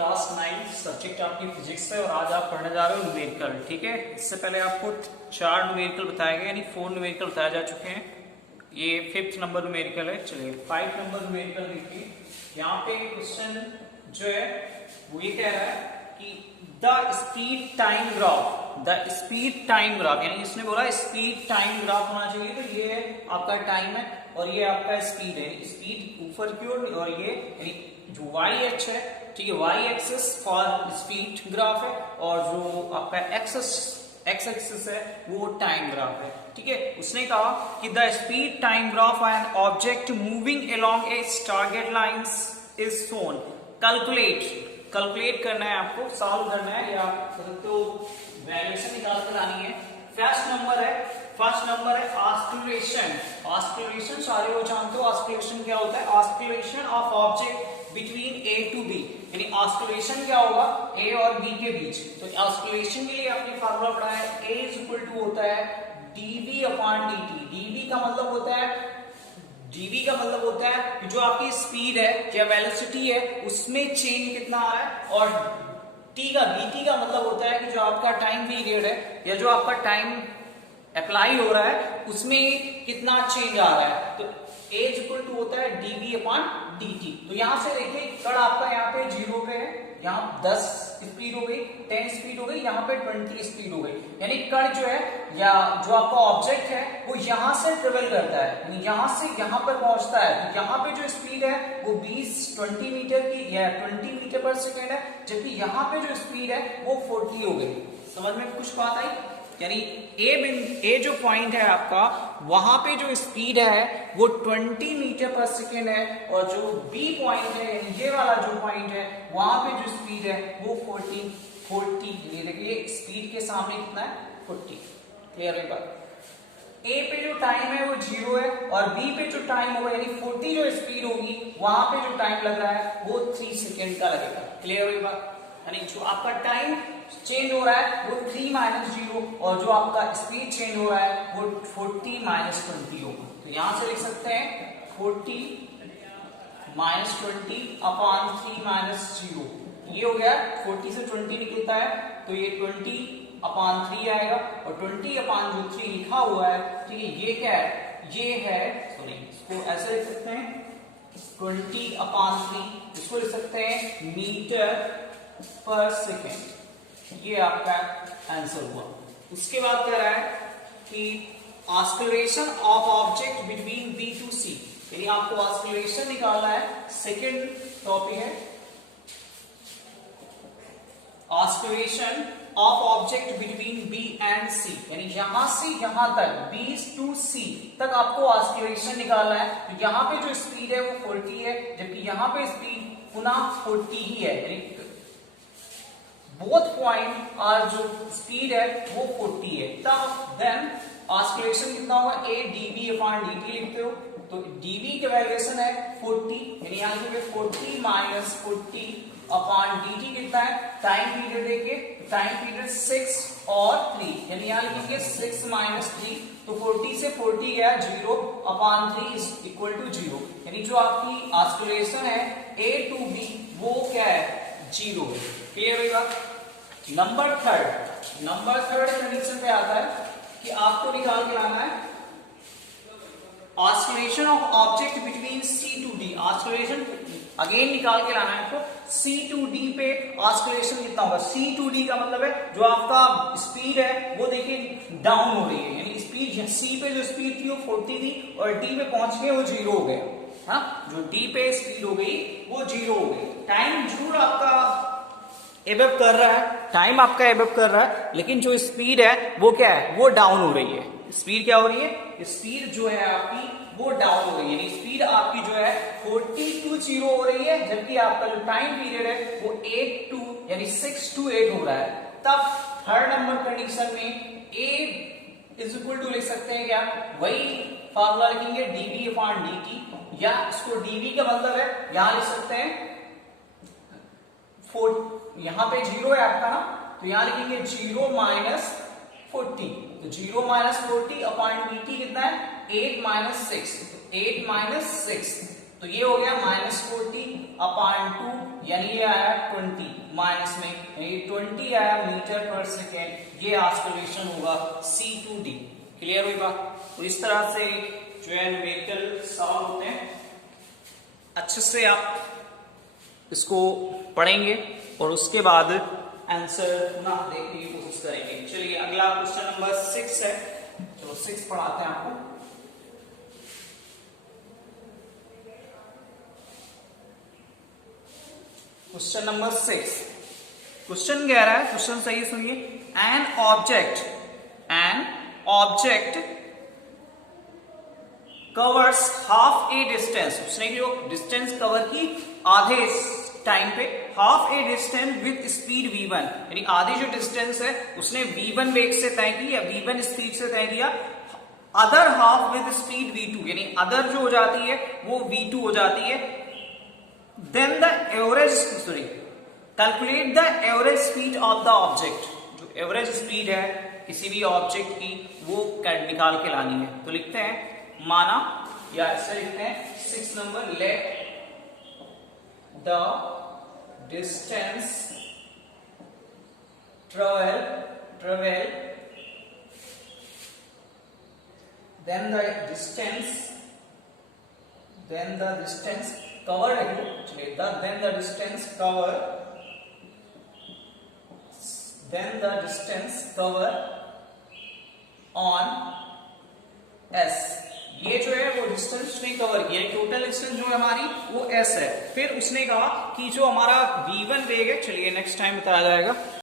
Class 9 subject आपकी physics है और आज आप पढ़ने जा रहे हो न्यूमेरिकल। ठीक है, इससे पहले आपको 4 न्यूमेरिकल बताए गए, यानी 4 न्यूमेरिकल बताए जा चुके हैं। ये 5th नंबर न्यूमेरिकल है। चलिए 5 नंबर न्यूमेरिकल देखिए। यहाँ पे क्वेश्चन जो है वो ये कह रहा है कि द स्पीड टाइम ग्राफ, यानी इसने बोला स्पीड टाइम ग्राफ होना चाहिए। तो ये आपका टाइम है और ये आपका स्पीड है। स्पीड ऊपर की ओर और ये यानी जो वाई एक्स है, ठीक है, Y axis for speed graph है और जो आपका एक्स एक्सिस है वो टाइम ग्राफ है। ठीक है, उसने कहा कि the speed time graph an object moving along A target lines is shown. Calculate करना है आपको, सॉल्व करना है या तो वैल्यूएशन निकाल कर लानी है। फर्स्ट नंबर है ऑस्किलेशन। सारे वो जानते हो ऑस्किलेशन क्या होता है। Oscillation of object between A to B, यानी ऑस्किलेशन क्या होगा ए और बी के बीच। तो ऑस्किलेशन के लिए आपने फार्मूला पढ़ा है, ए इज इक्वल टू होता है dv अपॉन dt। dv का मतलब होता है कि जो आपकी स्पीड है या वेलोसिटी है उसमें चेंज कितना आ रहा है, और dt का मतलब होता है कि जो आपका टाइम पीरियड है या जो आपका टाइम अप्लाई हो रहा है उसमें कितना चेंज आ रहा है। तो a इक्वल टू होता है dv अपॉन dt। तो यहां से देखिए कण आपका यहाँ पे 0 पे है, यहाँ 10 स्पीड हो गई, 10 स्पीड हो गई, यहाँ पे 20 स्पीड हो गई। यानी कण जो है या जो आपका ऑब्जेक्ट है वो यहां से ट्रेवल करता है, यानी यहां से यहां पर पहुंचता है। तो यहाँ पे जो स्पीड है वो 20 मीटर की या 20 मीटर पर सेकेंड है, जबकि यहाँ पे जो स्पीड है वो 40 हो गई। समझ में कुछ बात आई? यानी ए जो पॉइंट है आपका, वहां पे जो स्पीड है वो 20 मीटर पर सेकेंड है, और जो बी पॉइंट है यानी ये वाला जो पॉइंट है वहां पे जो स्पीड है वो 40। ये देखिए स्पीड के सामने कितना है 40। क्लियर है बात। ए पे जो टाइम है वो 0 है और बी पे जो टाइम होगा यानी 40 जो स्पीड होगी वहां पे जो टाइम लग रहा है वो 3 सेकेंड का लगेगा। क्लियर है बात। यानी जो आपका टाइम चेंज हो रहा है वो 3 - 0 और जो आपका स्पीड चेंज हो रहा है वो 40 - 20 होगा। तो यहां से लिख सकते हैं 40 - 20 अपॉन 3 - 0। ये हो गया 40 से 20 निकलता है तो ये 20 अपॉन 3 आएगा, और 20 अपॉन जो 3 लिखा हुआ है, ठीक है, ये क्या है, ये है, सॉरी इसको ऐसे लिख सकते हैं 20 अपॉन 3, इसको लिख सकते हैं मीटर पर सेकेंड। ये आपका आंसर हुआ। उसके बाद कह रहा है कि oscillation of object between B to C, यानी आपको ऑस्किलेशन निकालना है। सेकेंड टॉपिक है oscillation of object between B and C, यानी यहां से यहां तक बी टू सी तक आपको ऑस्किलेशन निकालना है। तो यहां पे जो स्पीड है वो 40 है, जबकि यहां पे स्पीड पुनः 40 ही है, यानी बोथ पॉइंट और जो स्पीड है वो 40 है। तब देन ऑस्किलेशन कितना होगा, a dv अपॉन dt लिखते हो तो dv की वैल्यूएशन है 40, यानी यहां लिखोगे 40 - 40 अपॉन dt कितना है, टाइम पीरियड देखिए, टाइम पीरियड 6 और 3, यानी यहां लिखेंगे 6 - 3, तो 40 से 40 गया 0 अपॉन 3 इज इक्वल टू 0, यानी जो आपकी ऑस्किलेशन है a टू b वो क्या है 0 है। क्लियर होगा। नंबर थर्ड कंडीशन पे आता है कि आपको निकाल के लाना है oscillation of object between C to D। Oscillation again निकाल के लाना है आपको। C टू D पे ऑस्किलेशन कितना होगा, C टू D का मतलब है जो आपका स्पीड है वो देखिए डाउन हो रही है, यानी स्पीड C पे जो स्पीड थी वो 40 थी और D पे पहुंच के वो 0 हो गया। हाँ, जो D पे स्पीड हो गई वो 0 हो गई। टाइम जरूर आपका एबव कर रहा है, टाइम आपका एबव कर रहा है, लेकिन जो स्पीड है वो क्या है, वो डाउन हो रही है। स्पीड क्या हो रही है, स्पीड जो है आपकी वो डाउन हो रही है, यानी स्पीड आपकी जो है 40 to 0 हो रही है, जबकि आपका जो टाइम पीरियड है वो 8 to यानी 6 to 8 हो रहा है। तब थर्ड नंबर कंडीशन में a इज इक्वल टू लिख सकते हैं क्या, वही फार्मूला लिखेंगे dv अपॉन dt, या इसको dv का मतलब है यहां लिख सकते हैं यहां पे 0 है आपका ना, तो यहां लिखेंगे 0 - 40, तो 0 - 40 अपॉन dt कितना है 8 - 6, तो 8 - 6 तो ये हो गया -40/2, यानी ये आया 20 माइनस में, यानी 20 आया मीटर पर सेकेंड। ये ऑस्किलेशन होगा C2D। क्लियर हुई बात? तो इस तरह से जो है न्यूमेरिकल सॉल्व होते हैं। अच्छे से आप इसको पढ़ेंगे और उसके बाद आंसर पुनः देखने की कोशिश करेंगे। चलिए अगला क्वेश्चन नंबर 6 है। चलो 6 पढ़ाते हैं आपको। क्वेश्चन नंबर 6, क्वेश्चन कह रहा है, क्वेश्चन सही सुनिए, an object covers half A distance, उसने जो डिस्टेंस कवर की आधे टाइम पे, half A distance with speed v1, यानी आधी जो डिस्टेंस है उसने v1 वेग से तय की या v1 स्पीड से तय किया, other half with speed v2, यानी अदर जो हो जाती है वो v2 हो जाती है। Then the average, sorry, calculate the average speed of the object, जो एवरेज स्पीड है किसी भी ऑब्जेक्ट की वो निकाल के लानी है। तो लिखते हैं, माना या ऐसे लिखते हैं 6 number, let the distance travel then the distance covered, actually then the distance cover on S, ये जो है वो डिस्टेंस उसने कवर किया, टोटल डिस्टेंस जो है हमारी वो S है। फिर उसने कहा कि जो हमारा v1 वेग है, चलिए नेक्स्ट टाइम बताया जाएगा।